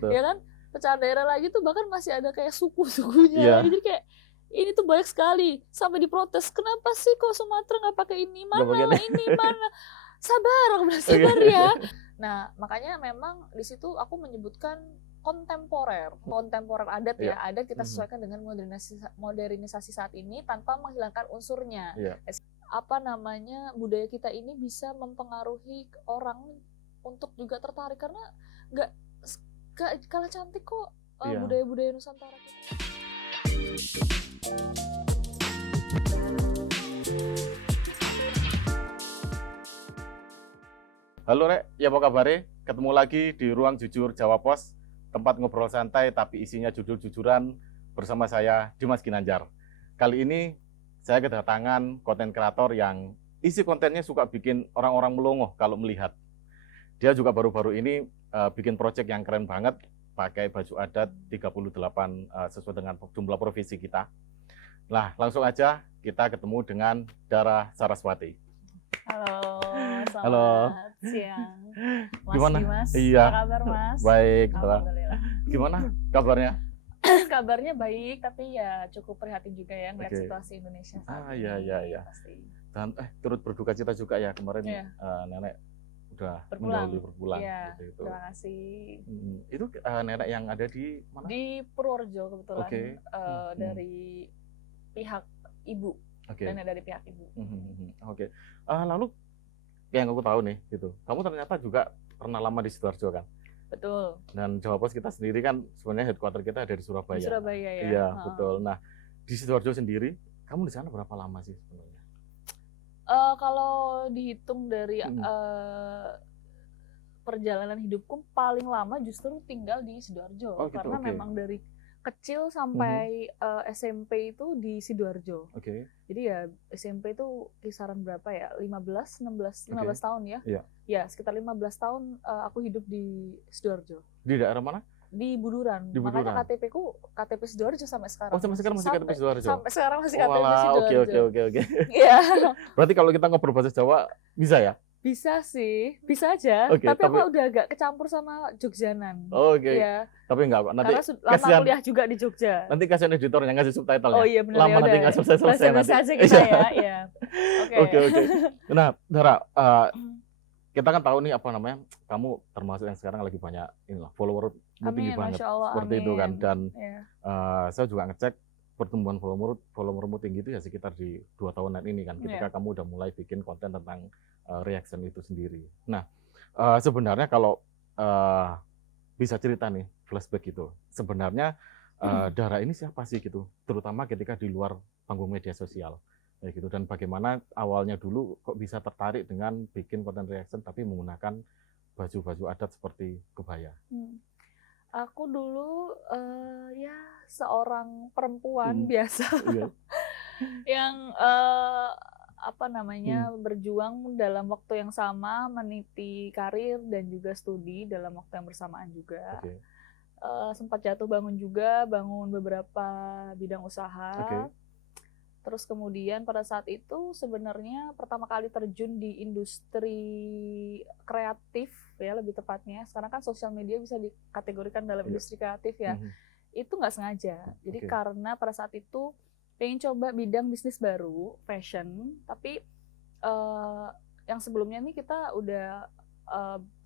betul. Ya kan, pecahan daerah lagi tuh bahkan masih ada kayak suku-sukunya Iya. lagi. Jadi kayak ini tuh banyak sekali sampai diprotes. Kenapa sih kok Sumatera nggak pakai ini? Nggak pakai Mana ini. ini mana? Sabar, aku bilang sabar ya. Nah, makanya memang di situ aku menyebutkan kontemporer adat ya. Adat kita sesuaikan dengan modernisasi saat ini tanpa menghilangkan unsurnya. Apa namanya, budaya kita ini bisa mempengaruhi orang untuk juga tertarik karena nggak kalah cantik kok budaya-budaya Nusantara kita. Halo Rek, ya apa kabar? Ketemu lagi di Ruang Jujur Jawa Pos, tempat ngobrol santai tapi isinya jujur-jujuran bersama saya Dimas Ginanjar. Kali ini saya kedatangan konten kreator yang isi kontennya suka bikin orang-orang melongo kalau melihat. Dia juga baru-baru ini bikin project yang keren banget, pakai baju adat 38 sesuai dengan jumlah provinsi kita. Nah, langsung aja kita ketemu dengan Dara Saraswati. Halo, selamat siang. Mas Gimana? Dimas, Iya. apa kabar Mas? Baik, Alhamdulillah. Gimana kabarnya? Kabarnya baik, tapi ya cukup prihatin juga ya ngeliat situasi Indonesia saat ini. Iya. Pasti. Dan turut berduka cita juga ya kemarin nenek udah berpulang. Iya, gitu. terima kasih. Itu nenek yang ada di mana? Di Purworejo kebetulan, dari pihak ibu. Nenek dari pihak ibu. Lalu yang aku tahu nih, gitu. Kamu ternyata juga pernah lama di Sidoarjo kan? Betul. Dan Jawa Pos kita sendiri kan sebenarnya headquarter kita ada di Surabaya. Di Surabaya ya. Iya, betul. Nah, di Sidoarjo sendiri, kamu di sana berapa lama sih sebenarnya? Kalau dihitung dari perjalanan hidupku paling lama justru tinggal di Sidoarjo, karena memang dari kecil sampai SMP itu di Sidoarjo. Jadi ya SMP itu kisaran berapa ya? 15 tahun ya. Ya, sekitar 15 tahun aku hidup di Sidoarjo. Di daerah mana? Di Buduran. Makanya KTP-ku KTP Sidoarjo sampai sekarang. Oh, sampai sekarang masih KTP Sidoarjo. Sampai sekarang masih KTP Sidoarjo. Oke. Iya. Berarti kalau kita ngobrol bahasa Jawa bisa ya? Bisa sih, bisa aja. Tapi aku udah agak kecampur sama Jogjanan. Iya. Tapi enggak kok. Nanti karena lama kuliah juga di Jogja. Nanti kasihan editor yang ngasih subtitle. Oh iya benar. Lama nanti nggak selesai nanti. Bahasa kita ya. Oke. Nah, Dara, kita kan tahu nih apa namanya, kamu termasuk yang sekarang lagi banyak follower tinggi banget. Seperti itu kan. Dan saya juga ngecek pertumbuhan followermu tinggi itu ya sekitar di 2 tahunan ini kan, ketika kamu udah mulai bikin konten tentang reaction itu sendiri. Nah, sebenarnya kalau bisa cerita nih flashback gitu, sebenarnya Dara ini siapa sih gitu, terutama ketika di luar panggung media sosial kayak gitu, dan bagaimana awalnya dulu kok bisa tertarik dengan bikin konten reaction tapi menggunakan baju-baju adat seperti kebaya. Aku dulu ya seorang perempuan biasa yang berjuang dalam waktu yang sama, meniti karir dan juga studi dalam waktu yang bersamaan juga. Sempat jatuh bangun juga, bangun beberapa bidang usaha. Terus kemudian pada saat itu sebenarnya pertama kali terjun di industri kreatif ya, lebih tepatnya. Sekarang kan sosial media bisa dikategorikan dalam industri kreatif ya. Itu nggak sengaja. Jadi karena pada saat itu pengen coba bidang bisnis baru, fashion, tapi yang sebelumnya nih kita udah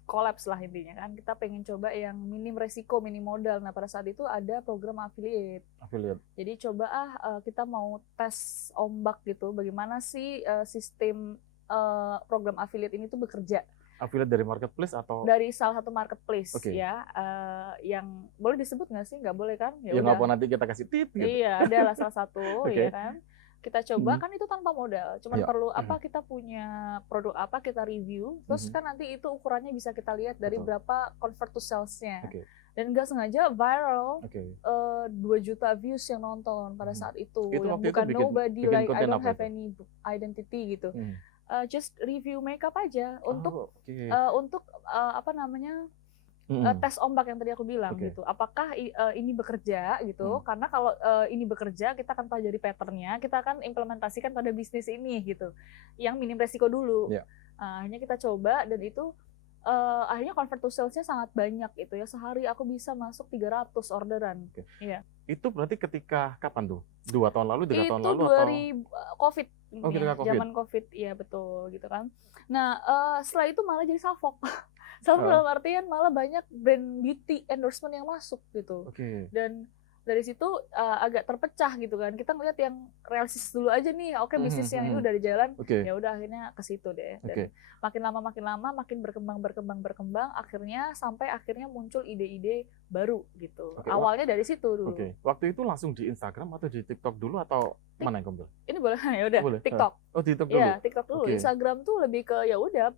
collapse lah intinya kan. Kita pengen coba yang minim resiko, minim modal. Nah pada saat itu ada program affiliate. Jadi coba kita mau tes ombak gitu, bagaimana sih sistem program affiliate ini tuh bekerja. Affiliate dari marketplace atau? Dari salah satu marketplace ya, yang boleh disebut nggak sih? Nggak boleh kan? Ya nggak apa, nanti kita kasih tip gitu. Iya, adalah salah satu ya kan. Kita coba kan itu tanpa modal, cuman perlu kita punya produk apa, kita review, terus kan nanti itu ukurannya bisa kita lihat dari berapa convert to sales-nya. Dan nggak sengaja viral, 2 juta views yang nonton pada saat itu yang bukan nobody, like I don't have any identity gitu. Just review makeup aja untuk tes ombak yang tadi aku bilang gitu. Apakah ini bekerja gitu? Karena kalau ini bekerja, kita akan pelajari patternnya, kita akan implementasikan pada bisnis ini gitu. Yang minim resiko dulu. Akhirnya kita coba dan itu akhirnya convert to sales-nya sangat banyak itu ya. Sehari aku bisa masuk 300 orderan. Oke. Iya. Itu berarti ketika kapan tuh? 2 tahun lalu, 3 tahun lalu Itu atau? 2000 COVID. Oh, ketika COVID. Zaman COVID, iya betul gitu kan. Nah, setelah itu malah jadi salfok. Salfok dalam artian malah banyak brand beauty endorsement yang masuk gitu. Oke. Dan dari situ agak terpecah gitu kan. Kita ngeliat yang realistis dulu aja nih. Oke, bisnis yang ini udah di jalan. Ya udah akhirnya ke situ deh. Dan makin lama makin berkembang. Akhirnya muncul ide-ide baru gitu. Awalnya dari situ dulu. Waktu itu langsung di Instagram atau di TikTok dulu atau mana yang kamu? Ini boleh ya udah TikTok. Oh, TikTok dulu. Iya, TikTok dulu. Instagram tuh lebih ke ya udah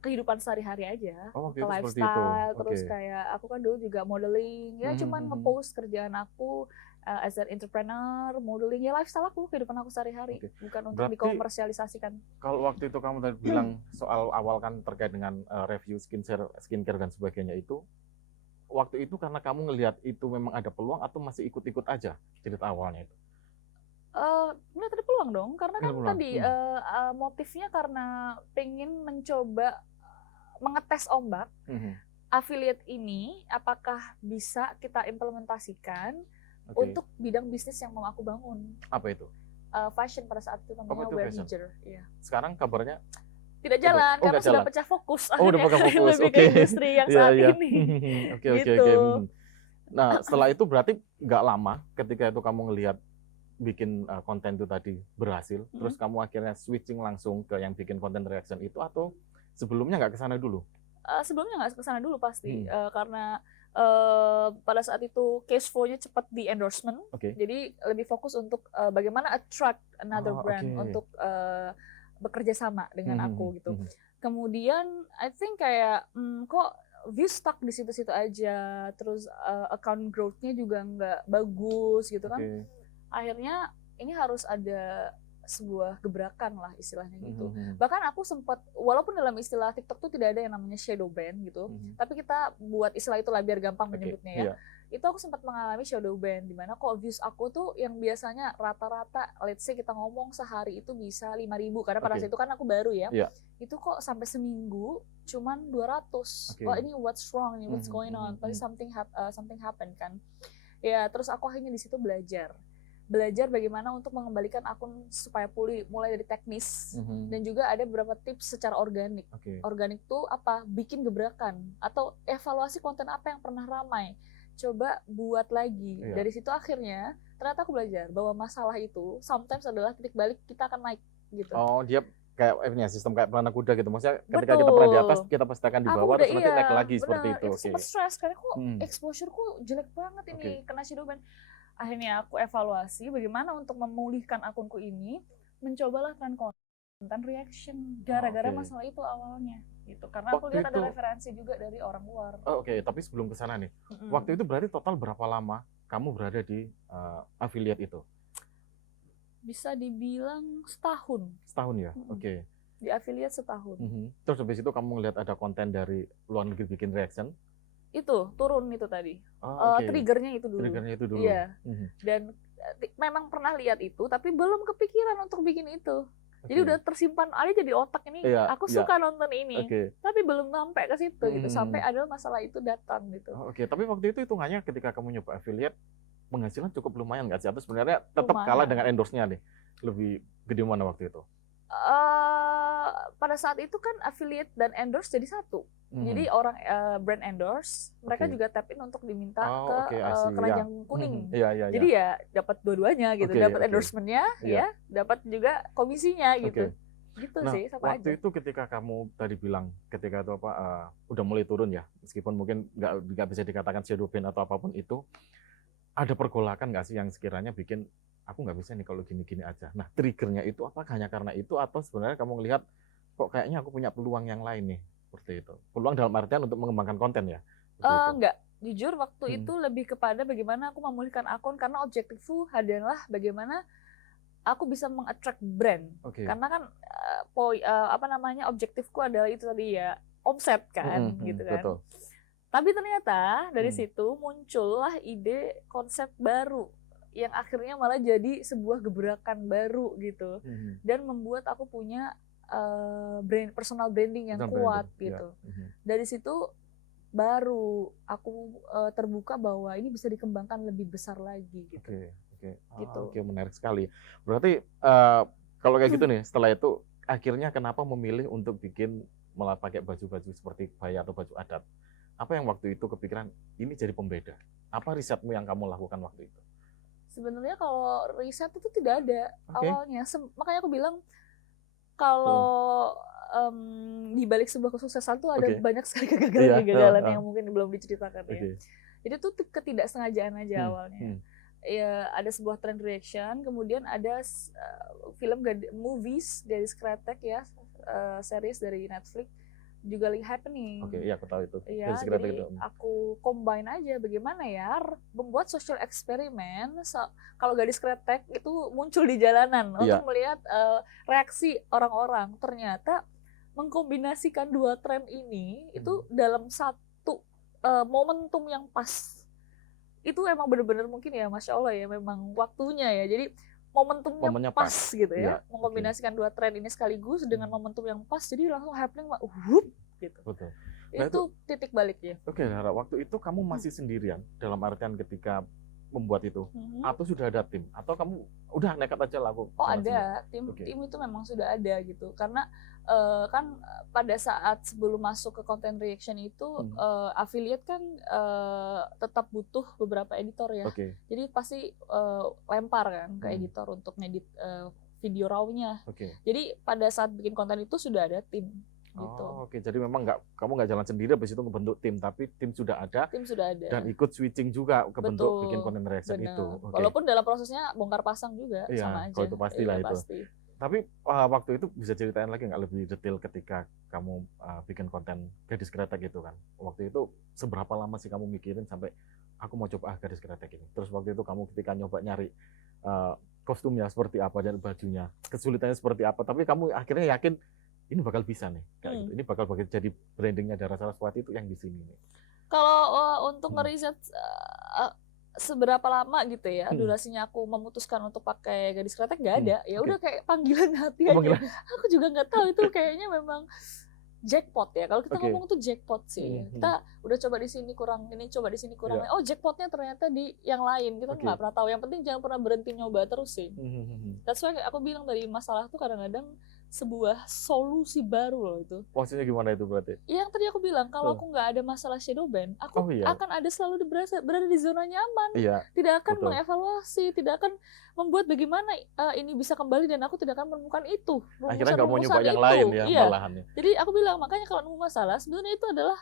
kehidupan sehari-hari aja, ke lifestyle, terus kayak aku kan dulu juga modeling, ya cuman nge-post kerjaan aku as an entrepreneur, modeling, ya lifestyle aku, kehidupan aku sehari-hari, bukan untuk dikomersialisasikan. Kalau waktu itu kamu tadi bilang soal awal kan terkait dengan review skincare dan sebagainya itu, waktu itu karena kamu ngelihat itu memang ada peluang atau masih ikut-ikut aja cerita awalnya itu? Melihat ada peluang dong, karena kan tadi motifnya karena pengen mencoba mengetes ombak affiliate ini apakah bisa kita implementasikan untuk bidang bisnis yang mau aku bangun. Apa itu? Fashion pada saat itu namanya Wear Hijr. Ya. Sekarang kabarnya tidak jalan karena sudah pecah fokus. Udah pecah fokus. Lebih ke industri yang saat ini. Oke. Nah, setelah itu berarti nggak lama ketika itu kamu ngelihat bikin konten itu tadi berhasil, terus kamu akhirnya switching langsung ke yang bikin konten reaction itu atau sebelumnya nggak ke sana dulu? Sebelumnya nggak ke sana dulu pasti, karena pada saat itu case flow-nya cepat di endorsement, jadi lebih fokus untuk bagaimana attract another brand untuk bekerja sama dengan aku gitu. Kemudian I think kayak kok views stuck di situ-situ aja, terus account growth-nya juga nggak bagus gitu kan. Akhirnya ini harus ada sebuah gebrakan lah istilahnya gitu. Bahkan aku sempat, walaupun dalam istilah TikTok tuh tidak ada yang namanya shadow ban gitu, tapi kita buat istilah itu lah biar gampang menyebutnya ya. Itu aku sempat mengalami shadow ban, dimana kok views aku tuh yang biasanya rata-rata, let's say kita ngomong sehari itu bisa 5.000, karena pada saat itu kan aku baru ya. Itu kok sampai seminggu cuman 200. Wah ini what's wrong, what's going on? Pasti something happen kan. Ya terus aku akhirnya di situ belajar bagaimana untuk mengembalikan akun supaya pulih, mulai dari teknis dan juga ada beberapa tips secara organik. Organik tuh apa? Bikin gebrakan atau evaluasi konten apa yang pernah ramai, coba buat lagi. Dari situ akhirnya ternyata aku belajar bahwa masalah itu sometimes adalah titik balik kita akan naik gitu. Oh, dia kayak sistem kayak pelana kuda gitu. Maksudnya ketika kita pernah di atas, kita pasti akan di bawah, terus nanti naik lagi seperti itu. Sempat stres karena kok exposure-ku jelek banget ini, kena shadow ban. Akhirnya aku evaluasi bagaimana untuk memulihkan akunku ini, mencobalah tren konten reaction gara-gara masalah itu awalnya gitu. Karena aku lihat ada referensi juga dari orang luar. Tapi sebelum ke sana nih, waktu itu berarti total berapa lama kamu berada di affiliate itu? Bisa dibilang setahun. Setahun ya? Di affiliate setahun. Terus habis itu kamu ngelihat ada konten dari luar negeri bikin reaction? Itu turun itu tadi, triggernya itu dulu. Iya. Dan memang pernah lihat itu, tapi belum kepikiran untuk bikin itu. Jadi udah tersimpan aja di otak ini. Aku suka nonton ini, tapi belum sampai ke situ gitu. Sampai ada masalah itu datang gitu. Tapi waktu itu hitungannya ketika kamu nyoba affiliate, penghasilan cukup lumayan nggak sih? Atau sebenarnya tetap kalah dengan endorse-nya nih? Lebih gede mana waktu itu? Pada saat itu kan affiliate dan endorse jadi satu. Jadi orang brand endorse, mereka juga tap in untuk diminta ke keranjang kuning. Jadi ya dapat dua-duanya gitu, dapat endorsementnya, ya, dapat juga komisinya gitu. Gitu sih, sama waktu itu ketika kamu tadi bilang ketika itu udah mulai turun ya, meskipun mungkin nggak bisa dikatakan shadow ban atau apapun itu, ada pergolakan nggak sih yang sekiranya bikin aku nggak bisa nih kalau gini-gini aja. Nah, triggernya itu apakah hanya karena itu atau sebenarnya kamu ngelihat kok kayaknya aku punya peluang yang lain nih, seperti itu. Peluang dalam artian untuk mengembangkan konten ya? Enggak. Jujur waktu itu lebih kepada bagaimana aku memulihkan akun, karena objektifku adalah bagaimana aku bisa meng-attract brand. Karena kan objektifku adalah itu tadi ya, omset kan, gitu kan. Betul. Tapi ternyata dari situ muncullah ide konsep baru yang akhirnya malah jadi sebuah gebrakan baru gitu, dan membuat aku punya personal branding yang kuat gitu. Dari situ baru aku terbuka bahwa ini bisa dikembangkan lebih besar lagi gitu. Oke, menarik sekali. Berarti kalau kayak gitu nih, setelah itu akhirnya kenapa memilih untuk bikin malah pakai baju-baju seperti kebaya atau baju adat? Apa yang waktu itu kepikiran ini jadi pembeda? Apa risetmu yang kamu lakukan waktu itu? Sebenarnya kalau riset itu tidak ada awalnya. Makanya aku bilang kalau di balik sebuah kesuksesan tuh ada banyak sekali kegagalan-kegagalan yang mungkin belum diceritakan ya. Jadi tuh ketidaksengajaan aja awalnya. Ya ada sebuah trend reaction, kemudian ada film movies dari Skretek ya, series dari Netflix juga lagi happening. Iya aku tahu itu. Ya, jadi aku combine aja bagaimana ya membuat social eksperimen kalau gadis kretek itu muncul di jalanan untuk melihat reaksi orang-orang. Ternyata mengkombinasikan dua tren ini itu dalam satu momentum yang pas. Itu emang benar-benar mungkin ya Masya Allah ya memang waktunya ya. Jadi momentumnya pas gitu ya. Mengkombinasikan dua tren ini sekaligus dengan momentum yang pas, jadi langsung happening gitu. Betul. Nah, itu titik baliknya. Nara, waktu itu kamu masih sendirian dalam artian ketika membuat itu, atau sudah ada tim, atau kamu udah nekat aja laku? Ada tim itu memang sudah ada gitu, karena kan pada saat sebelum masuk ke content reaction itu affiliate kan tetap butuh beberapa editor ya. Jadi pasti lempar kan ke editor untuk ngedit video raw-nya. Jadi pada saat bikin konten itu sudah ada tim gitu. Jadi memang kamu nggak jalan sendiri habis itu ngebentuk tim, tapi tim sudah ada dan ikut switching juga ke bentuk bikin content reaction itu. Walaupun dalam prosesnya bongkar pasang juga sama aja. Kalau itu pastilah itu. Pasti. Tapi waktu itu bisa ceritain lagi nggak lebih detail ketika kamu bikin konten gadis kretek gitu kan? Waktu itu seberapa lama sih kamu mikirin sampai aku mau coba gadis kretek ini? Terus waktu itu kamu ketika nyoba nyari kostumnya seperti apa dan bajunya, kesulitannya seperti apa, tapi kamu akhirnya yakin ini bakal bisa nih, kayak gitu. Ini bakal jadi brandingnya Dara Saraswati itu yang di sini nih. Kalau untuk ngeriset seberapa lama gitu ya durasinya aku memutuskan untuk pakai gadis kretek nggak ada. Ya udah kayak panggilan hati aja. Aku juga nggak tahu itu kayaknya memang jackpot ya. Kalau kita ngomong tuh jackpot sih. Kita udah coba di sini kurang ini, coba di sini kurang. Oh jackpotnya ternyata di yang lain. Kita nggak pernah tahu. Yang penting jangan pernah berhenti nyoba terus sih. That's why aku bilang tadi masalah tuh kadang-kadang sebuah solusi baru loh itu. Maksudnya gimana itu berarti? Yang tadi aku bilang kalau aku nggak ada masalah shadow ban, aku akan ada selalu berada di zona nyaman. Tidak akan mengevaluasi, tidak akan membuat bagaimana ini bisa kembali dan aku tidak akan menemukan itu. Akhirnya nggak mau nyoba yang lain ya malahannya. Jadi aku bilang makanya kalau nemu masalah sebenarnya itu adalah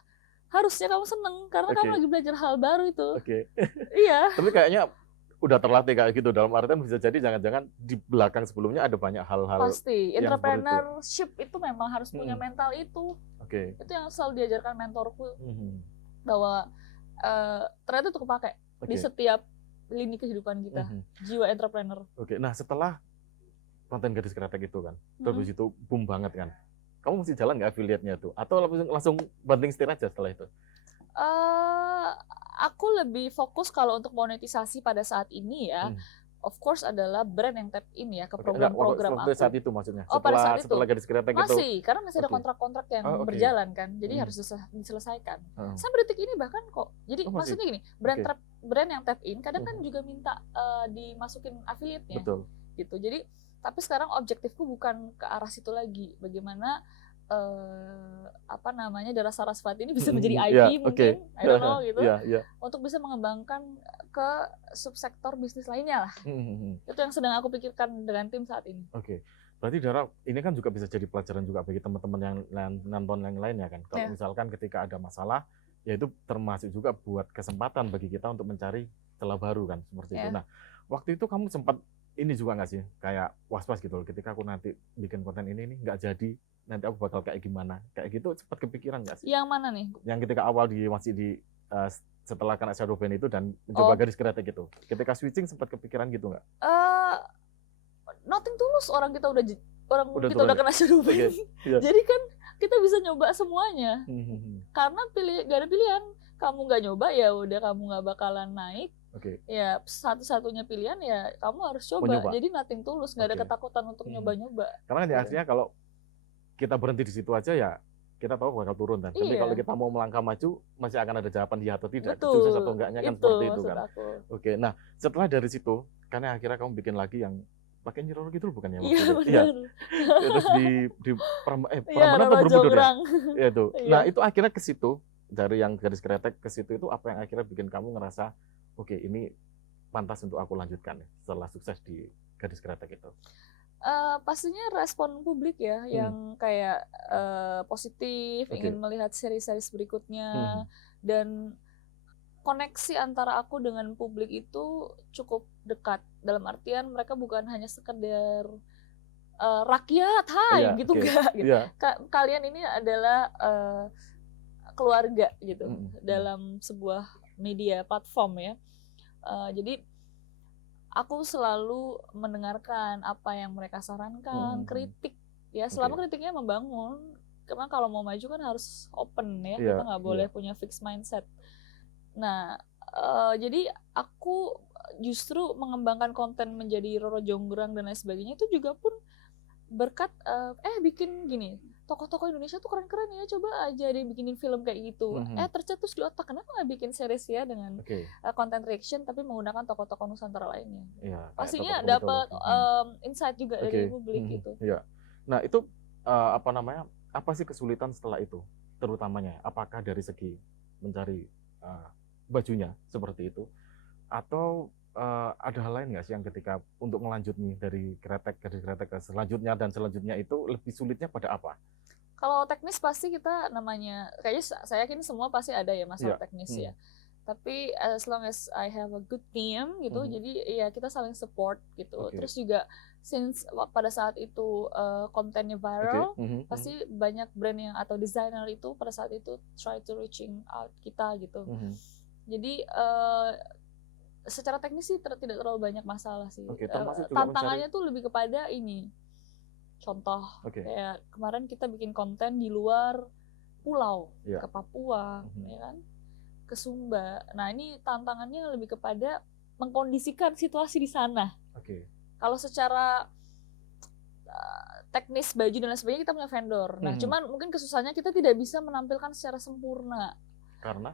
harusnya kamu seneng karena kamu lagi belajar hal baru itu. Iya. Tapi kayaknya udah terlatih kayak gitu, dalam artian bisa jadi jangan-jangan di belakang sebelumnya ada banyak hal-hal. Pasti entrepreneurship itu memang harus punya mental itu. Itu yang selalu diajarkan mentorku bahwa ternyata itu kepake di setiap lini kehidupan kita, jiwa entrepreneur. Nah setelah konten gadis kretek itu kan, terus itu boom banget kan, kamu mesti jalan nggak affiliate-nya tuh, atau langsung banting setir aja setelah itu? Aku lebih fokus kalau untuk monetisasi pada saat ini ya, of course adalah brand yang tap in ya ke program-program aku. Saat itu maksudnya? Pada saat itu? Setelah gadis kretek itu? Masih, karena masih ada kontrak-kontrak yang berjalan kan, jadi harus diselesaikan. Sampai detik ini bahkan kok. Jadi maksudnya gini, brand yang tap in kadang kan juga minta dimasukin affiliate-nya. Gitu. Jadi, tapi sekarang objektifku bukan ke arah situ lagi. Bagaimana Dara Saraswati ini bisa menjadi IP mungkin, I don't know gitu, untuk bisa mengembangkan ke subsektor bisnis lainnya lah. Itu yang sedang aku pikirkan dengan tim saat ini. Berarti Dara, ini kan juga bisa jadi pelajaran juga bagi teman-teman yang nonton yang lainnya kan. Kalau misalkan ketika ada masalah, ya itu termasuk juga buat kesempatan bagi kita untuk mencari celah baru kan, seperti itu. Nah, waktu itu kamu sempat ini juga nggak sih, kayak was-was gitu loh, ketika aku nanti bikin konten ini nggak jadi, nanti aku bakal kayak gimana, kayak gitu sempat kepikiran nggak sih? Yang mana nih? Yang ketika awal masih di setelah kena shadow ban itu dan mencoba gadis kretek gitu, ketika switching sempat kepikiran gitu nggak? Nothing tulus, orang kita udah kena shadow ban, jadi kan kita bisa nyoba semuanya, karena gak ada pilihan, kamu nggak nyoba ya udah kamu nggak bakalan naik. Ya satu-satunya pilihan ya kamu harus coba. Jadi nothing tulus, nggak ada ketakutan untuk nyoba-nyoba. Karena artinya kalau kita berhenti di situ aja ya kita tahu bakal turun kan. Tapi kalau kita mau melangkah maju masih akan ada jawaban iya atau tidak, sukses atau enggaknya kan seperti itu kan. Oke, nah setelah dari situ karena akhirnya kamu bikin lagi yang pakai Nyi Roro Kidul bukan ya waktu itu? Iya. Terus di Prambanan atau Borobudur ya? Iya itu. Nah itu akhirnya ke situ dari yang Gadis Kretek ke situ itu apa yang akhirnya bikin kamu ngerasa oke, ini pantas untuk aku lanjutkan setelah sukses di Gadis Kretek itu? Pastinya respon publik ya, yang kayak positif, ingin melihat seri-seri berikutnya, dan koneksi antara aku dengan publik itu cukup dekat. Dalam artian mereka bukan hanya sekedar rakyat, hai gitu enggak. Gitu. Kalian ini adalah keluarga gitu dalam sebuah media platform ya. Jadi aku selalu mendengarkan apa yang mereka sarankan, kritik ya, selama kritiknya membangun. Karena kalau mau maju kan harus open ya, kita nggak boleh punya fixed mindset. Nah, jadi aku justru mengembangkan konten menjadi Roro Jonggrang dan lain sebagainya itu juga pun berkat bikin gini, tokoh-tokoh Indonesia tuh keren-keren ya, coba aja deh bikinin film kayak gitu. Tercetus di otak, kenapa nggak bikin series ya dengan content reaction tapi menggunakan tokoh-tokoh Nusantara lainnya. Pastinya dapat insight juga dari publik gitu. Nah itu apa sih kesulitan setelah itu terutamanya? Apakah dari segi mencari bajunya seperti itu, atau ada hal lain nggak sih yang ketika untuk melanjut nih dari Gadis Kretek ke selanjutnya itu lebih sulitnya pada apa? Kalau teknis pasti kita namanya, kayaknya saya yakin semua pasti ada ya masalah teknis ya. Tapi as long as I have a good team gitu, jadi ya kita saling support gitu. Terus juga since pada saat itu kontennya viral, pasti banyak brand yang atau desainer itu pada saat itu try to reaching out kita gitu. Jadi secara teknis sih tidak terlalu banyak masalah sih. Tantangannya tuh lebih kepada ini. Contoh, kayak kemarin kita bikin konten di luar pulau, ke Papua, ya kan, ke Sumba. Nah ini tantangannya lebih kepada mengkondisikan situasi di sana. Kalau secara teknis baju dan lain sebagainya kita punya vendor. Nah cuman mungkin kesusahannya kita tidak bisa menampilkan secara sempurna. Karena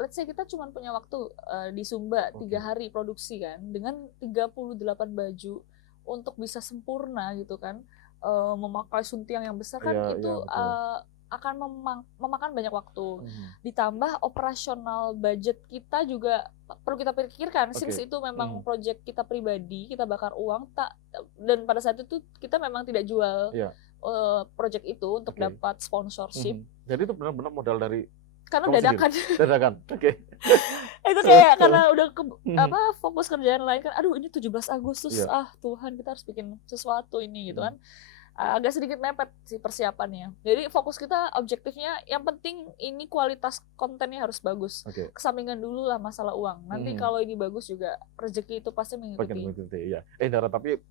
let's say kita cuma punya waktu di Sumba 3 hari produksi kan, dengan 38 baju untuk bisa sempurna gitu kan, memakai suntiang yang besar kan itu akan memakan banyak waktu. Ditambah operasional budget kita juga perlu kita pikirkan, since itu memang project kita pribadi, kita bakar uang dan pada saat itu kita memang tidak jual project itu untuk dapat sponsorship. Jadi itu benar-benar modal dari karena dadakan. Itu kayak karena udah fokus kerjaan lain kan, aduh ini 17 Agustus, Tuhan kita harus bikin sesuatu ini gitu kan. Agak sedikit mepet sih persiapannya. Jadi fokus kita objektifnya yang penting ini kualitas kontennya harus bagus. Kesampingkan dulu lah masalah uang. Nanti kalau ini bagus juga rezeki itu pasti mengikuti. Dara, tapi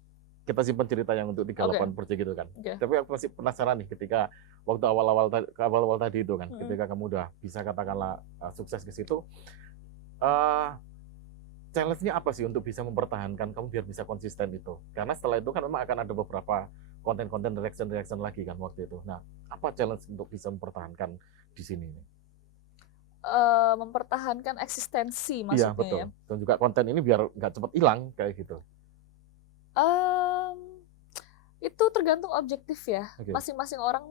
kita simpan cerita yang untuk 38 project gitu kan. Tapi aku masih penasaran nih ketika waktu awal-awal tadi itu kan, ketika kamu udah bisa katakanlah sukses ke situ, challenge-nya apa sih untuk bisa mempertahankan kamu biar bisa konsisten itu? Karena setelah itu kan memang akan ada beberapa konten-konten reaction lagi kan waktu itu. Nah, apa challenge untuk bisa mempertahankan di sini? Mempertahankan eksistensi maksudnya. Iya, betul. Dan juga konten ini biar nggak cepat hilang kayak gitu. Itu tergantung objektif ya. Masing-masing orang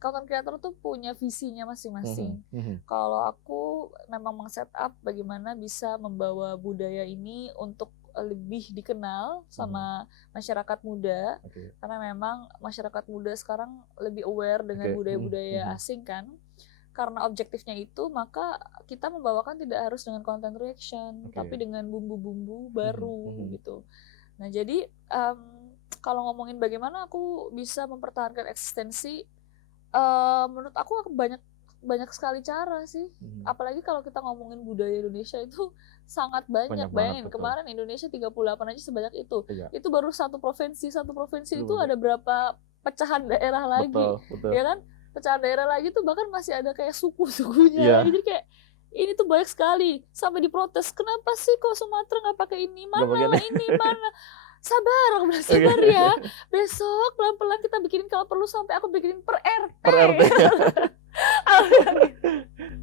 content creator tuh punya visinya masing-masing. Kalau aku memang meng-setup bagaimana bisa membawa budaya ini untuk lebih dikenal sama masyarakat muda, karena memang masyarakat muda sekarang lebih aware dengan budaya-budaya asing kan. Karena objektifnya itu, maka kita membawakan tidak harus dengan content reaction, tapi dengan bumbu-bumbu baru gitu. Nah jadi kalau ngomongin bagaimana aku bisa mempertahankan eksistensi, menurut aku banyak sekali cara sih. Apalagi kalau kita ngomongin budaya Indonesia itu sangat banyak. Bayangin kemarin Indonesia 38 aja sebanyak itu. Itu baru satu provinsi itu ada berapa pecahan daerah lagi. Ya kan? Pecahan daerah lagi tuh bahkan masih ada kayak suku-sukunya. Jadi kayak ini tuh banyak sekali sampai diprotes. Kenapa sih kok Sumatera nggak pakai ini? Mana ini mana? sabar, aku bilang sabar ya. Besok pelan-pelan kita bikinin kalau perlu sampai aku bikinin per RT. Per RT.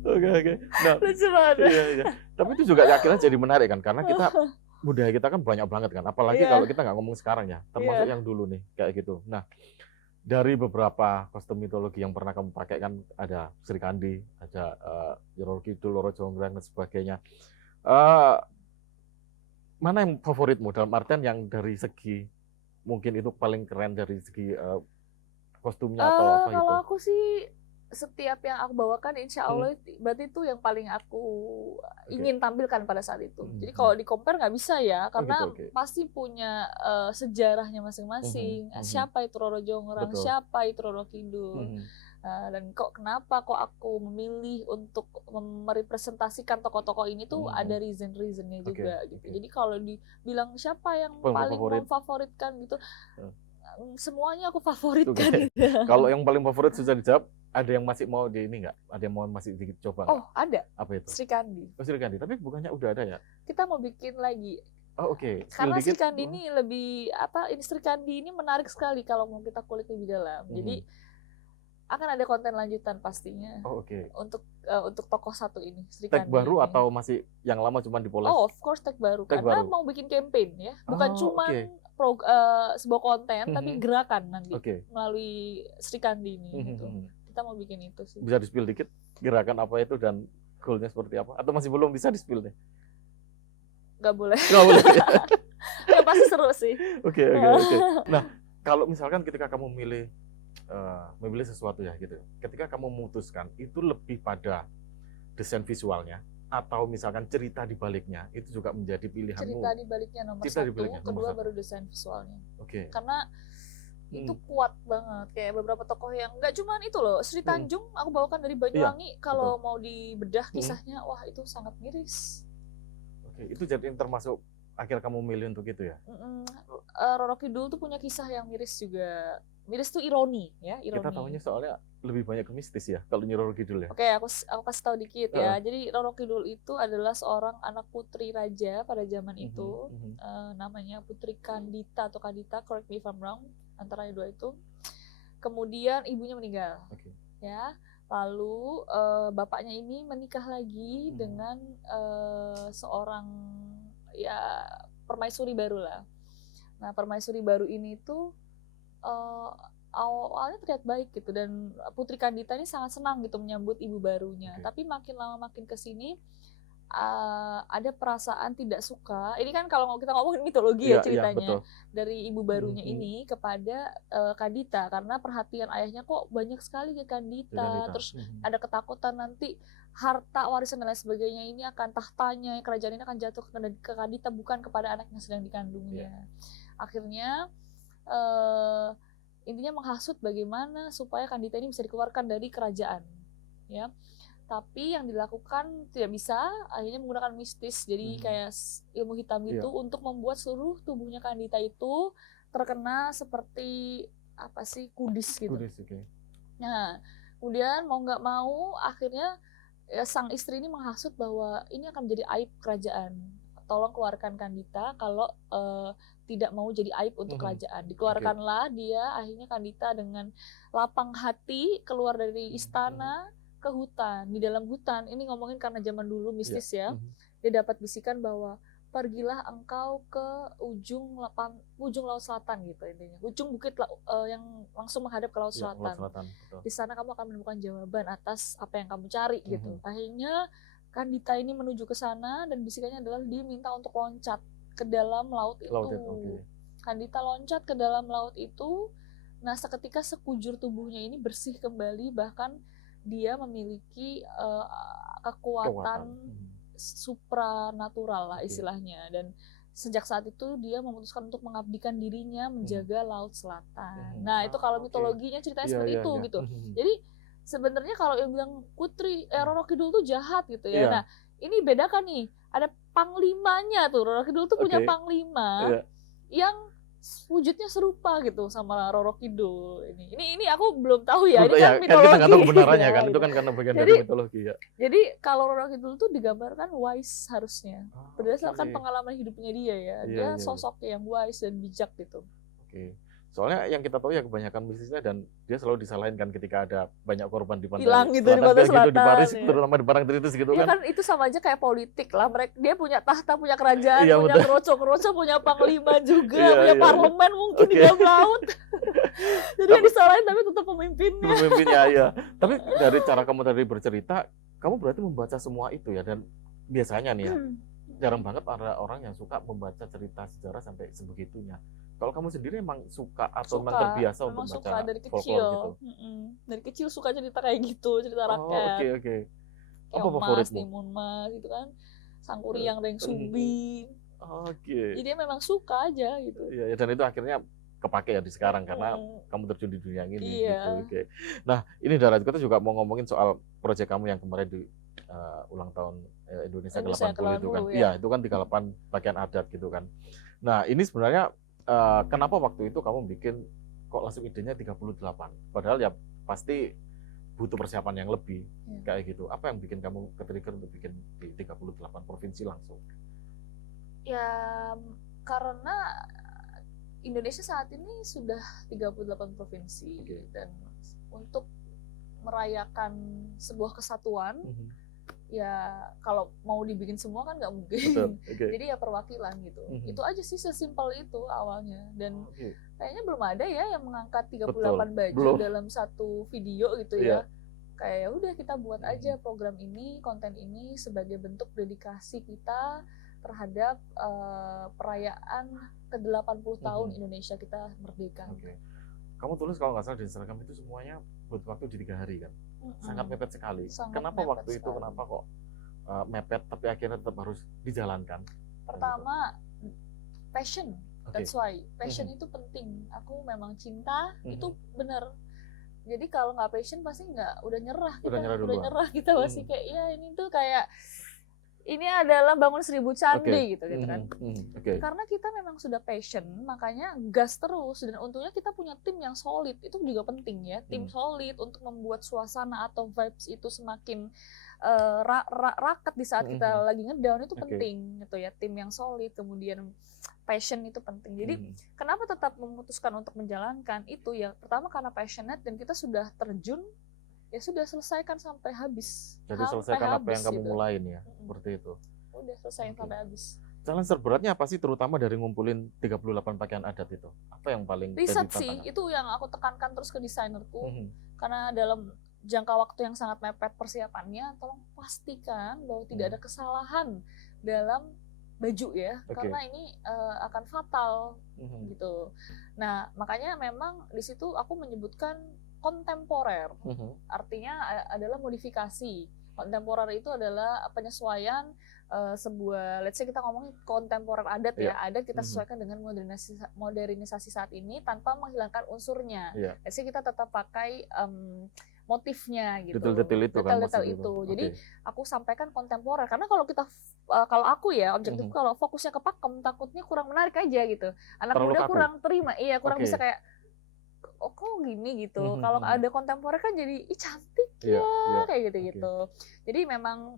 Oke. Nah, lucu banget. Iya. Tapi itu juga akhirnya jadi menarik kan, karena kita budaya kita kan banyak banget kan, apalagi kalau kita nggak ngomong sekarang ya, termasuk yang dulu nih kayak gitu. Nah, dari beberapa kostum mitologi yang pernah kamu pakai kan ada Sri Kandi, ada Roro Kidul, Loro Jonggrang dan sebagainya. Mana yang favoritmu dalam artian yang dari segi mungkin itu paling keren dari segi kostumnya atau apa gitu? Kalau aku sih setiap yang aku bawakan insya Allah berarti itu yang paling aku ingin tampilkan pada saat itu. Jadi kalau di compare nggak bisa ya, karena pasti punya sejarahnya masing-masing. Siapa itu Roro Jonggrang, siapa itu Roro Kidul. Dan kenapa aku memilih untuk merepresentasikan tokoh-tokoh ini tuh ada reason-reasonnya juga gitu. Jadi kalau dibilang siapa yang paling memfavoritkan gitu, semuanya aku favoritkan. Gitu. Kalau yang paling favorit sudah dijawab, ada yang masih mau di ini nggak? Ada yang mau masih dicoba? Oh ada. Apa itu? Sri Kandi. Oh, Sri Kandi, tapi bukannya udah ada ya? Kita mau bikin lagi. Oh oke. Karena Sri Kandi ini lebih Sri Kandi ini menarik sekali kalau mau kita kulik lebih dalam. Jadi akan ada konten lanjutan pastinya. Oh oke. Untuk tokoh satu ini, Sri Kandi. Tag baru ini. Atau masih yang lama cuma dipoles? Oh of course tag baru. Karena mau bikin campaign ya, bukan cuma sebuah konten, tapi gerakan nanti melalui Sri Kandi ini. Gitu. Kita mau bikin itu sih. Bisa di-spill dikit gerakan apa itu dan goalnya seperti apa? Atau masih belum bisa di-spill deh? Gak boleh. Gak boleh. Ya pasti seru sih. Oke. Nah kalau misalkan ketika kamu memilih sesuatu ya gitu, ketika kamu memutuskan itu lebih pada desain visualnya atau misalkan cerita di baliknya, itu juga menjadi pilihanmu? Cerita di baliknya nomor satu, kedua baru desain visualnya. Karena itu kuat banget, kayak beberapa tokoh yang nggak cuman itu loh, Sri Tanjung aku bawakan dari Banyuwangi, kalau mau dibedah kisahnya, wah itu sangat miris. Itu jadi termasuk akhir kamu milih untuk itu ya? Roro Kidul tuh punya kisah yang miris juga. Miris tuh ironi ya, ironi. Kita tahunya soalnya lebih banyak ke mistis ya kalau Roro Kidul ya. Oke, aku kasih tahu dikit ya. Jadi Roro Kidul itu adalah seorang anak putri raja pada zaman itu. Namanya Putri Kandita atau Kadita, correct me if I'm wrong, antara dua itu. Kemudian ibunya meninggal. Ya. Lalu bapaknya ini menikah lagi dengan seorang ya permaisuri baru lah. Nah, permaisuri baru ini tuh awalnya terlihat baik gitu, dan Putri Kandita ini sangat senang gitu menyambut ibu barunya. Tapi makin lama makin kesini ada perasaan tidak suka. Ini kan kalau kita ngomongin mitologi ya ceritanya, dari ibu barunya ini kepada Kandita, karena perhatian ayahnya kok banyak sekali ke Kandita. Terus ada ketakutan nanti harta warisan dan lain sebagainya ini akan tahtanya kerajaan ini akan jatuh ke Kandita, bukan kepada anak yang sedang dikandungnya. Akhirnya intinya menghasut bagaimana supaya Kandita ini bisa dikeluarkan dari kerajaan, ya. Tapi yang dilakukan tidak bisa, akhirnya menggunakan mistis, jadi kayak ilmu hitam itu untuk membuat seluruh tubuhnya Kandita itu terkena seperti kudis gitu. Nah, kemudian mau nggak mau akhirnya sang istri ini menghasut bahwa ini akan menjadi aib kerajaan. Tolong keluarkan Kandita kalau tidak mau jadi aib untuk kerajaan. Dikeluarkanlah dia, akhirnya Kandita dengan lapang hati keluar dari istana ke hutan. Di dalam hutan, ini ngomongin karena zaman dulu mistis ya, dia dapat bisikan bahwa pergilah engkau ke ujung laut selatan gitu intinya. Ujung bukit yang langsung menghadap ke laut selatan. Di sana kamu akan menemukan jawaban atas apa yang kamu cari gitu. Akhirnya Kandita ini menuju ke sana dan bisikannya adalah diminta untuk loncat ke dalam laut itu. Kandita loncat ke dalam laut itu. Nah, seketika sekujur tubuhnya ini bersih kembali, bahkan dia memiliki kekuatan supranatural lah istilahnya. Dan sejak saat itu dia memutuskan untuk mengabdikan dirinya menjaga laut selatan. Nah, itu kalau mitologinya ceritanya seperti itu gitu. Jadi sebenarnya kalau yang bilang Roro Kidul tuh jahat gitu ya. Nah, ini bedakan nih. Ada panglimanya tuh. Roro Kidul tuh punya panglima yang wujudnya serupa gitu sama Roro Kidul ini aku belum tahu ya, ini kan kan mitologi. Kita nggak tahu kebenarannya ya, kan, gitu. itu kan karena bagian dari mitologi ya. Jadi kalau Roro Kidul tuh digambarkan wise harusnya, berdasarkan pengalaman hidupnya dia ya, dia sosok yang wise dan bijak gitu. Oke. Soalnya yang kita tahu ya kebanyakan musisinya dan dia selalu disalahin kan ketika ada banyak korban di pantai hilang gitu di pantai selatan, gitu, di Paris ya. terutama di Parangtritis gitu ya kan. Itu sama aja kayak politik lah, dia punya tahta, punya kerajaan, punya keroco-keroco, punya panglima juga, punya parlemen mungkin di dalam laut. Jadi yang disalahin tapi tetap pemimpinnya ya. Tapi dari cara kamu tadi bercerita, kamu berarti membaca semua itu ya, dan biasanya nih ya jarang banget ada orang yang suka membaca cerita sejarah sampai sebegitunya. Kalau kamu sendiri emang suka atau memang terbiasa untuk baca dari folklore kecil gitu? Dari kecil suka cerita kayak gitu, cerita rakyat. Oke. Apa favoritmu? Timun Mas gitu kan, Sangkuriang Reng Sumbi. Jadi dia memang suka aja gitu. Iya, dan itu akhirnya kepake ya di sekarang karena kamu terjun di dunia ini gitu. Nah, ini Dara, kita juga mau ngomongin soal proyek kamu yang kemarin di ulang tahun Indonesia ke-80 itu kan. Iya, itu kan 38 pakaian adat gitu kan. Nah, ini sebenarnya kenapa waktu itu kamu bikin kok langsung idenya 38? Padahal ya pasti butuh persiapan yang lebih kayak gitu. Apa yang bikin kamu ke-trigger untuk bikin di 38 provinsi langsung? Ya karena Indonesia saat ini sudah 38 provinsi dan untuk merayakan sebuah kesatuan ya kalau mau dibikin semua kan nggak mungkin. Jadi ya perwakilan gitu. Itu aja sih, sesimpel itu awalnya. Dan kayaknya belum ada ya yang mengangkat 38 baju dalam satu video gitu ya. Kayak ya udah kita buat aja program ini, konten ini sebagai bentuk dedikasi kita terhadap perayaan ke-80 tahun Indonesia kita merdeka. Kamu tulis kalau nggak salah di Instagram itu semuanya butuh waktu di 3 hari kan? Sangat mepet sekali. Kenapa waktu itu, kenapa kok mepet tapi akhirnya tetap harus dijalankan? Pertama, passion. That's why. Passion itu penting. Aku memang cinta, itu benar. Jadi kalau nggak passion pasti udah nyerah kita pasti kayak ya ini tuh kayak ini adalah bangun 1000 candi gitu kan. Karena kita memang sudah passion, makanya gas terus. Dan untungnya kita punya tim yang solid, itu juga penting ya. Tim solid untuk membuat suasana atau vibes itu semakin raket di saat kita lagi ngedown, itu penting gitu ya. Tim yang solid, kemudian passion itu penting. Jadi kenapa tetap memutuskan untuk menjalankan itu ya? Pertama karena passionate dan kita sudah terjun. Ya sudah, selesaikan sampai habis. Jadi selesaikan apa yang kamu mulain ya, seperti itu. Udah selesaiin sampai habis. Challenge terberatnya apa sih, terutama dari ngumpulin 38 pakaian adat itu? Apa yang paling riset sih, itu yang aku tekankan terus ke desainerku. Karena dalam jangka waktu yang sangat mepet persiapannya, tolong pastikan bahwa tidak ada kesalahan dalam baju ya, karena ini akan fatal gitu. Nah, makanya memang di situ aku menyebutkan kontemporer, artinya adalah modifikasi. Kontemporer itu adalah penyesuaian sebuah, let's say kita ngomongin kontemporer adat ya, adat kita sesuaikan dengan modernisasi saat ini tanpa menghilangkan unsurnya. Let's say kita tetap pakai motifnya gitu, detail-detail itu. Jadi aku sampaikan kontemporer karena kalau aku ya objektif kalau fokusnya ke pakem takutnya kurang menarik aja gitu. Anak muda kurang terima, kurang bisa kayak kok gini gitu. Kalau ada kontemporer kan jadi cantik kayak gitu-gitu. Jadi memang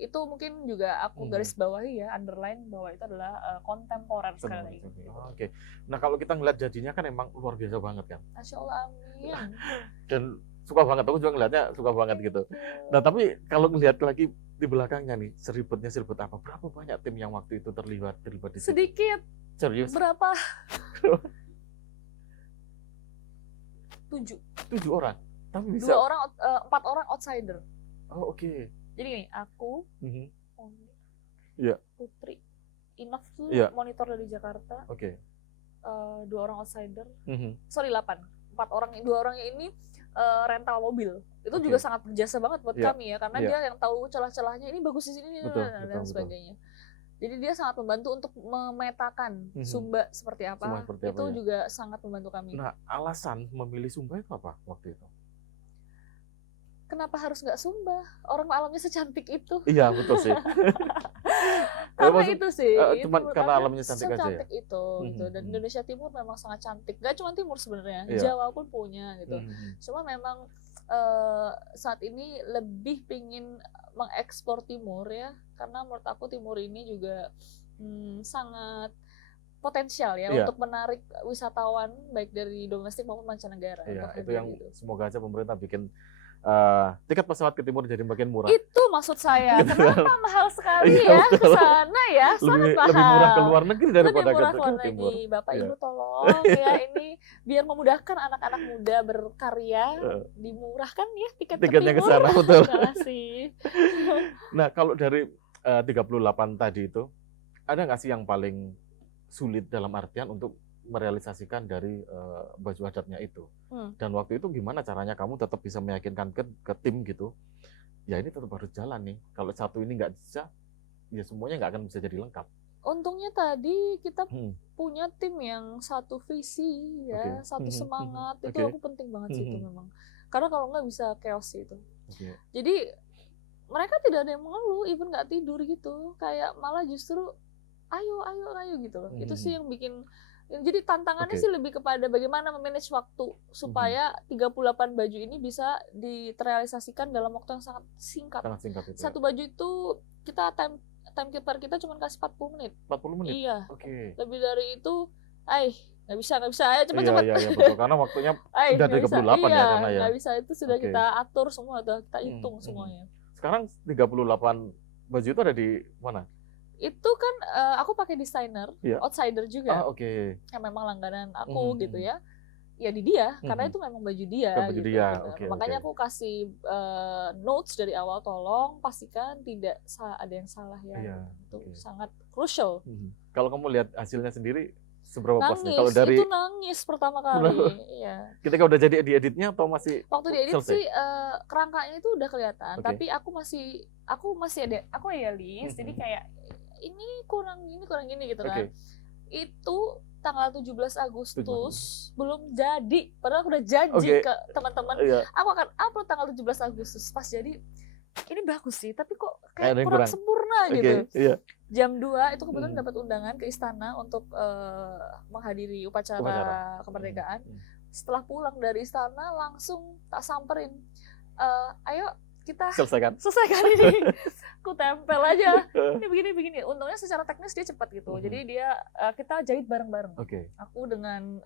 itu mungkin juga aku garis bawahi ya, underline bahwa itu adalah kontemporer sekali lagi. Nah kalau kita ngeliat jadinya kan emang luar biasa banget kan. Masya Allah, amin. Dan suka banget, aku juga ngeliatnya suka banget gitu. Nah tapi kalau ngeliat lagi di belakangnya nih, seribut apa? Berapa banyak tim yang waktu itu terlibat di situ? Sedikit. Serius? Berapa? 7 orang, tapi bisa 4 orang outsider. Oke. Jadi nih aku, Putri, Inof tuh monitor dari Jakarta. 2 orang outsider. Sorry 8. 4 orang, 2 orangnya ini rental mobil. Itu juga sangat berjasa banget buat kami ya, karena dia yang tahu celah-celahnya ini bagus di sini dan sebagainya. Jadi dia sangat membantu untuk memetakan Sumba seperti apa. Itu juga sangat membantu kami. Nah, alasan memilih Sumba itu apa waktu itu? Kenapa harus nggak Sumba? Orang alamnya secantik itu. Iya, betul sih. karena itu sih. Cuman karena alamnya cantik aja ya? Itu gitu. Dan Indonesia Timur memang sangat cantik. Gak cuma Timur sebenarnya, Iya. Jawa pun punya gitu. Cuma memang saat ini lebih pingin mengekspor Timur ya, karena menurut aku Timur ini juga sangat potensial ya untuk menarik wisatawan baik dari domestik maupun mancanegara. Iya, itu yang semoga aja pemerintah bikin tiket pesawat ke timur jadi makin murah. Itu maksud saya. Kenapa mahal sekali ya ke sana ya? Sangat mahal. Lebih murah ke luar negeri daripada ke timur. Bapak Ibu tolong ya, ini biar memudahkan anak-anak muda berkarya, dimurahkan ya tiketnya ke sana, betul. Terima kasih. Nah, kalau dari 38 tadi itu, ada nggak sih yang paling sulit dalam artian untuk merealisasikan dari baju adatnya itu? Dan waktu itu gimana caranya kamu tetap bisa meyakinkan ke tim gitu? Ya ini tetap harus jalan nih. Kalau satu ini nggak bisa, ya semuanya nggak akan bisa jadi lengkap. Untungnya tadi kita punya tim yang satu visi ya, satu semangat. Itu aku penting banget sih itu memang. Karena kalau nggak bisa chaos itu. Jadi mereka tidak ada yang mengeluh, even nggak tidur gitu. Kayak malah justru ayo gitu loh. Itu sih yang bikin. Jadi tantangannya sih lebih kepada bagaimana memanage waktu supaya 38 baju ini bisa direalisasikan dalam waktu yang sangat singkat. Sangat singkat itu. Satu baju itu kita timekeeper kita cuma kasih 40 menit. 40 menit? Iya. Lebih dari itu, nggak bisa, ayo cepet-cepet. Iya, betul. Karena waktunya udah 38 ya karena ya. Nggak bisa, itu sudah kita atur semua, kita hitung semuanya. Sekarang 38 baju itu ada di mana? Itu kan aku pakai desainer, outsider juga. Yang memang langganan aku gitu ya. Ya di dia, karena itu memang baju dia. Makanya aku kasih notes dari awal, tolong pastikan tidak ada yang salah ya. Itu sangat crucial. Kalau kamu lihat hasilnya sendiri, seberapa pas nih? Kalau dari itu nangis pertama kali. Iya. Ketika udah jadi editnya atau masih waktu diedit sih kerangkanya itu udah kelihatan, tapi aku masih ada list, jadi kayak ini kurang gini gitu kan. Itu tanggal 17 Agustus belum jadi, padahal aku udah janji ke teman-teman aku akan upload tanggal 17 Agustus. Pas jadi ini bagus sih, tapi kok kayak kurang sempurna gitu. Jam 2 itu kebetulan dapat undangan ke istana untuk menghadiri upacara kemerdekaan. Setelah pulang dari istana langsung tak samperin, ayo kita selesaikan ini. Aku tempel aja. Ini begini. Untungnya secara teknis dia cepat gitu. Jadi kita jahit bareng-bareng. Aku dengan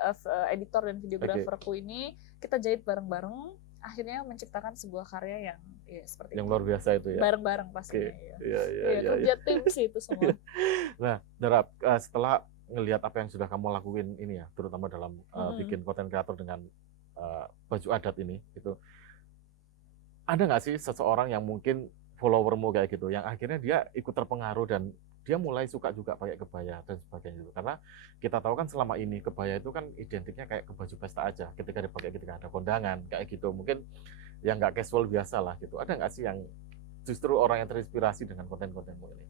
editor dan videograferku ini kita jahit bareng-bareng. Akhirnya menciptakan sebuah karya yang seperti yang luar biasa itu ya. Bareng-bareng pastinya. Kerja tim sih itu semua. Nah, Dara, setelah ngelihat apa yang sudah kamu lakuin ini ya, terutama dalam bikin konten kreator dengan baju adat ini, gitu. Ada nggak sih seseorang yang mungkin followermu kayak gitu, yang akhirnya dia ikut terpengaruh dan dia mulai suka juga pakai kebaya dan sebagainya gitu. Karena kita tahu kan selama ini kebaya itu kan identiknya kayak ke baju pesta aja, ketika dipakai ketika ada kondangan kayak gitu. Mungkin yang nggak casual biasa lah gitu. Ada nggak sih yang justru orang yang terinspirasi dengan konten-kontenmu ini?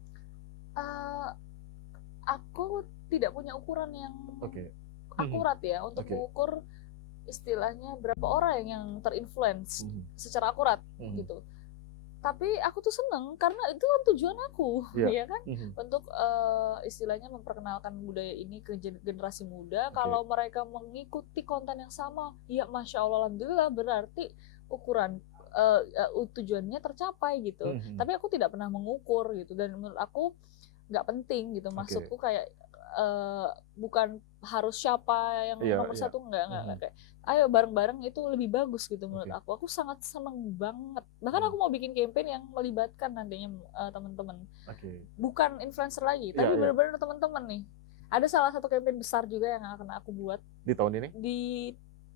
Aku tidak punya ukuran yang akurat ya untuk mengukur istilahnya berapa orang yang terinfluence secara akurat gitu. Tapi aku tuh seneng karena itu kan tujuan aku, ya kan, untuk istilahnya memperkenalkan budaya ini ke generasi muda. Kalau mereka mengikuti konten yang sama, ya masya Allah, alhamdulillah, berarti ukuran tujuannya tercapai gitu. Tapi aku tidak pernah mengukur gitu, dan menurut aku nggak penting gitu. Maksudku kayak bukan harus siapa yang nomor satu, enggak kayak ayo bareng-bareng itu lebih bagus gitu menurut aku. Aku sangat seneng banget. Bahkan aku mau bikin campaign yang melibatkan nantinya teman-teman. Bukan influencer lagi, tapi benar-benar teman-teman nih. Ada salah satu campaign besar juga yang akan aku buat di tahun ini. Di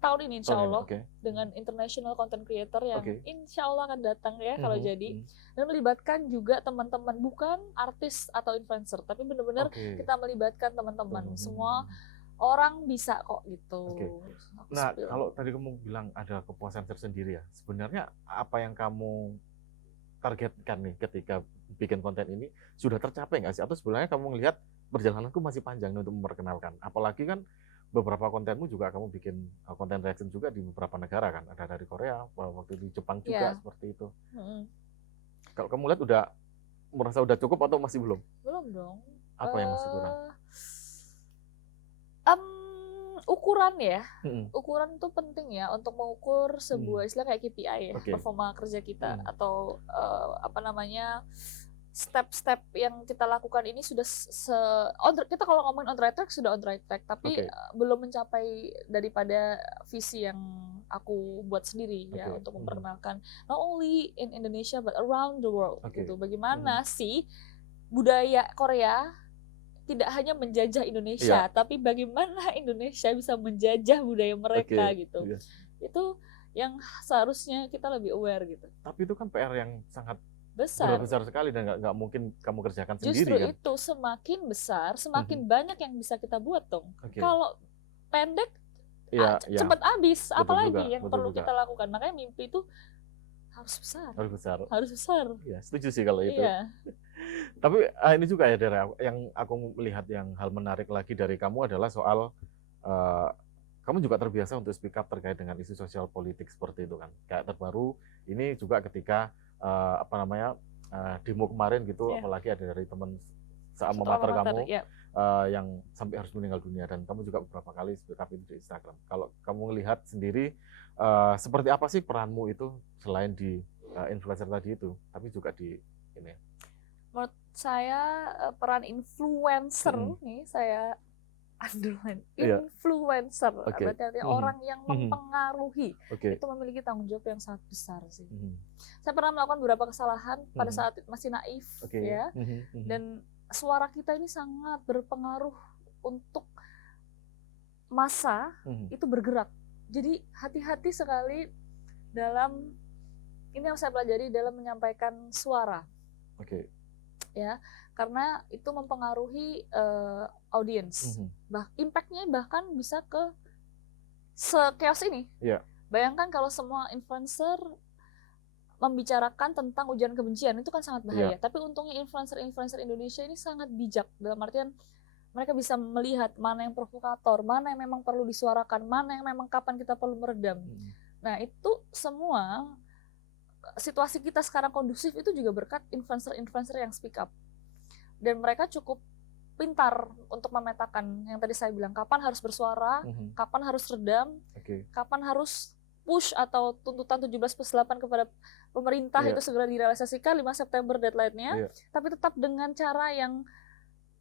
tahun ini insya Allah dengan international content creator yang insya Allah akan datang ya kalau jadi, dan melibatkan juga teman-teman, bukan artis atau influencer, tapi benar-benar kita melibatkan teman-teman semua. Orang bisa kok gitu. Nah, kalau tadi kamu bilang ada kepuasan tersendiri ya, sebenarnya apa yang kamu targetkan nih ketika bikin konten ini sudah tercapai nggak sih? Atau sebenarnya kamu melihat perjalananku masih panjang untuk memperkenalkan? Apalagi kan beberapa kontenmu juga kamu bikin konten reaction juga di beberapa negara kan, ada dari Korea, waktu di Jepang juga seperti itu. Kalau kamu lihat udah merasa udah cukup atau masih belum? Belum dong. Apa yang masih kurang? Ukuran ya, ukuran itu penting ya untuk mengukur sebuah istilah kayak KPI ya, performa kerja kita atau step-step yang kita lakukan ini sudah kita kalau ngomongin on the right track sudah on the right track, tapi belum mencapai daripada visi yang aku buat sendiri ya untuk memperkenalkan not only in Indonesia but around the world gitu. Bagaimana sih budaya Korea tidak hanya menjajah Indonesia, tapi bagaimana Indonesia bisa menjajah budaya mereka gitu. Itu yang seharusnya kita lebih aware gitu. Tapi itu kan PR yang sangat besar sekali dan nggak mungkin kamu kerjakan sendiri. Justru kan? Itu semakin besar, semakin banyak yang bisa kita buat dong. Kalau pendek, cepat habis. Apalagi yang perlu kita lakukan. Makanya mimpi itu harus besar. Harus besar. Ya, setuju sih kalau itu. Tapi ini juga ya Dara, yang aku melihat yang hal menarik lagi dari kamu adalah soal kamu juga terbiasa untuk speak up terkait dengan isu sosial politik seperti itu kan. Kayak terbaru ini juga ketika demo kemarin gitu, apalagi ada dari teman sealma mater kamu yang sampai harus meninggal dunia, dan kamu juga beberapa kali speak up itu di Instagram. Kalau kamu lihat sendiri seperti apa sih peranmu itu selain di influencer tadi itu, tapi juga di ini? Menurut saya peran influencer nih saya underline influencer, berarti orang yang mempengaruhi itu memiliki tanggung jawab yang sangat besar sih. Saya pernah melakukan beberapa kesalahan pada saat masih naif ya, dan suara kita ini sangat berpengaruh untuk massa itu bergerak. Jadi hati-hati sekali dalam ini yang saya pelajari dalam menyampaikan suara. Ya, karena itu mempengaruhi audiens. Impact-nya bahkan bisa ke se-chaos ini. Bayangkan kalau semua influencer membicarakan tentang ujaran kebencian, itu kan sangat bahaya. Tapi untungnya influencer Indonesia ini sangat bijak, dalam artian mereka bisa melihat mana yang provokator, mana yang memang perlu disuarakan, mana yang memang kapan kita perlu meredam. Nah, itu semua situasi kita sekarang kondusif itu juga berkat influencer yang speak up. Dan mereka cukup pintar untuk memetakan yang tadi saya bilang, kapan harus bersuara, kapan harus redam, kapan harus push atau tuntutan 17+8 kepada pemerintah itu segera direalisasikan 5 September deadline-nya, tapi tetap dengan cara yang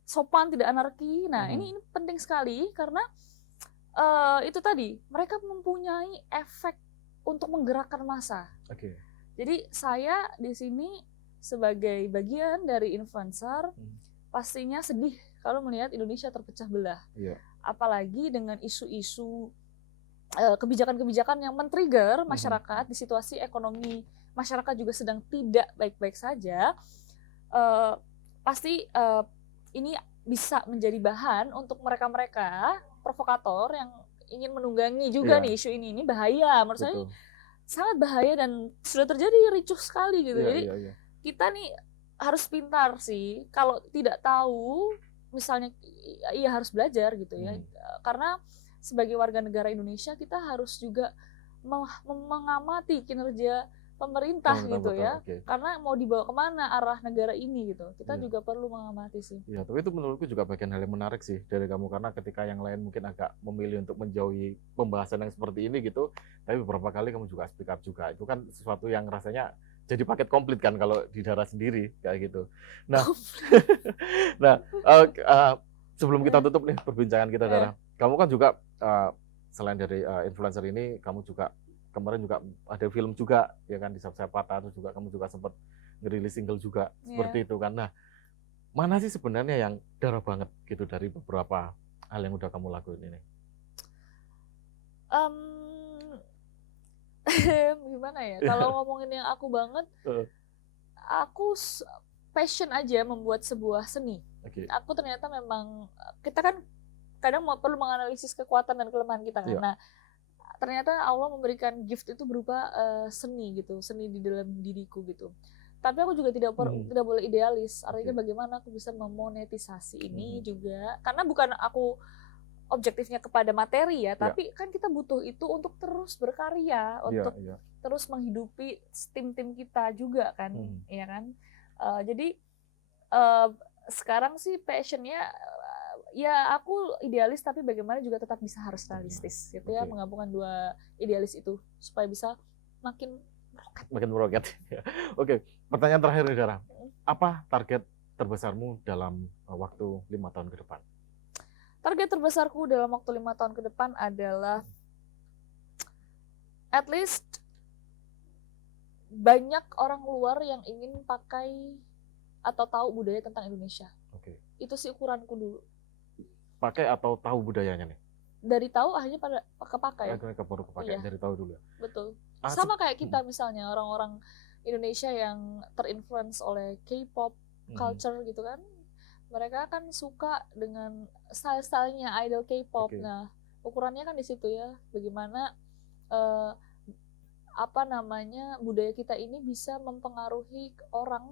sopan, tidak anarki. Nah, ini penting sekali karena itu tadi, mereka mempunyai efek untuk menggerakkan massa. Jadi saya di sini sebagai bagian dari influencer pastinya sedih kalau melihat Indonesia terpecah belah. Apalagi dengan isu-isu kebijakan-kebijakan yang men-trigger masyarakat di situasi ekonomi masyarakat juga sedang tidak baik-baik saja. Pasti ini bisa menjadi bahan untuk mereka-mereka provokator yang ingin menunggangi juga nih isu ini bahaya menurut saya. Sangat bahaya dan sudah terjadi ricuh sekali gitu. Jadi kita nih harus pintar sih. Kalau tidak tahu, misalnya harus belajar gitu ya. Karena sebagai warga negara Indonesia kita harus juga mengamati kinerja pemerintah gitu ya. Karena mau dibawa kemana arah negara ini gitu. Kita juga perlu mengamati sih. Iya, tapi itu menurutku juga bagian hal yang menarik sih dari kamu, karena ketika yang lain mungkin agak memilih untuk menjauhi pembahasan yang seperti ini gitu, tapi beberapa kali kamu juga speak up juga. Itu kan sesuatu yang rasanya jadi paket komplit kan kalau di Dara sendiri kayak gitu. Nah, sebelum kita tutup nih perbincangan kita Dara, kamu kan juga selain dari influencer ini, kamu juga kemarin juga ada film juga ya kan di Sayap Patah, terus juga kamu juga sempat ngerilis single juga seperti itu kan. Nah, mana sih sebenarnya yang Dara banget gitu dari beberapa hal yang udah kamu lakuin ini? Gimana ya? Kalau ngomongin yang aku banget, aku passion aja membuat sebuah seni. Aku ternyata memang kita kan kadang perlu menganalisis kekuatan dan kelemahan kita kan. Nah, ternyata Allah memberikan gift itu berupa seni gitu, seni di dalam diriku gitu. Tapi aku juga tidak boleh idealis. Artinya bagaimana aku bisa memonetisasi ini juga, karena bukan aku objektifnya kepada materi ya, tapi kan kita butuh itu untuk terus berkarya, untuk terus menghidupi tim-tim kita juga kan, ya kan. Jadi Sekarang sih passionnya ya aku idealis tapi bagaimana juga tetap bisa harus realistis gitu ya, menggabungkan dua idealis itu supaya bisa makin meroket. Oke, pertanyaan terakhir nih Dara, apa target terbesarmu dalam waktu 5 tahun ke depan? Target terbesarku dalam waktu 5 tahun ke depan adalah at least banyak orang luar yang ingin pakai atau tahu budaya tentang Indonesia. Itu sih ukuranku dulu. Pakai atau tahu budayanya nih? Dari tahu akhirnya pada kepakai. Baru kepakai, dari tahu dulu ya? Betul. Sama kayak kita misalnya, orang-orang Indonesia yang terinfluence oleh K-pop culture gitu kan. Mereka kan suka dengan style-stylenya idol K-pop. Nah, ukurannya kan di situ ya. Bagaimana budaya kita ini bisa mempengaruhi orang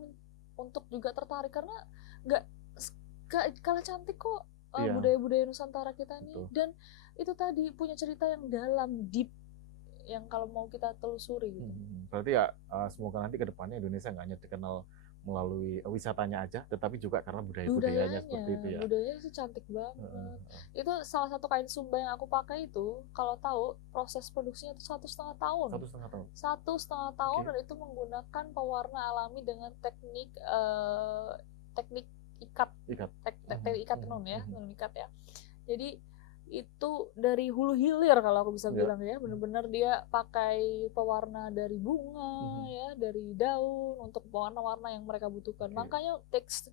untuk juga tertarik, karena nggak kalah cantik kok budaya-budaya Nusantara kita ini. Dan itu tadi punya cerita yang dalam, deep, yang kalau mau kita telusuri gitu. Berarti ya semoga nanti ke depannya Indonesia nggak hanya dikenal melalui wisatanya aja, tetapi juga karena budayanya seperti itu ya. Budayanya sih cantik banget. Itu salah satu kain Sumba yang aku pakai itu, kalau tahu proses produksinya itu 1,5 tahun. 1,5 tahun dan itu menggunakan pewarna alami dengan teknik ikat tenun ya, tenun ikat ya. Jadi itu dari hulu hilir kalau aku bisa bilang ya, benar-benar dia pakai pewarna dari bunga ya, dari daun untuk warna-warna yang mereka butuhkan. Makanya takes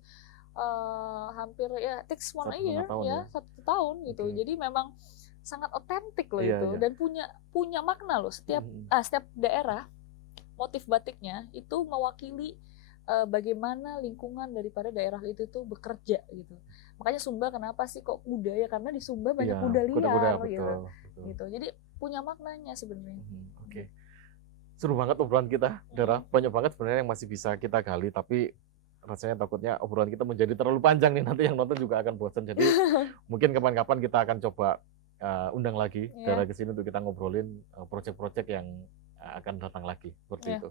hampir ya takes 1 year ya, 1 tahun gitu. Jadi memang sangat otentik loh itu, dan punya makna loh. Setiap daerah motif batiknya itu mewakili bagaimana lingkungan daripada daerah itu tuh bekerja gitu. Makanya Sumba kenapa sih kok kuda ya, karena di Sumba banyak kuda liar gitu. Jadi punya maknanya sebenarnya. Seru banget obrolan kita, Dara. Banyak banget sebenarnya yang masih bisa kita gali, tapi rasanya takutnya obrolan kita menjadi terlalu panjang nih, nanti yang nonton juga akan bosan. Jadi mungkin kapan-kapan kita akan coba undang lagi Dara ke sini untuk kita ngobrolin proyek-proyek yang akan datang lagi seperti itu.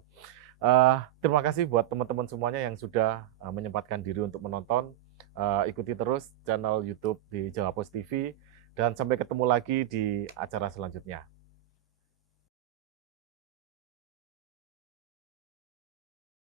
Terima kasih buat teman-teman semuanya yang sudah menyempatkan diri untuk menonton. Ikuti terus channel YouTube di Jawa Post TV, dan sampai ketemu lagi di acara selanjutnya.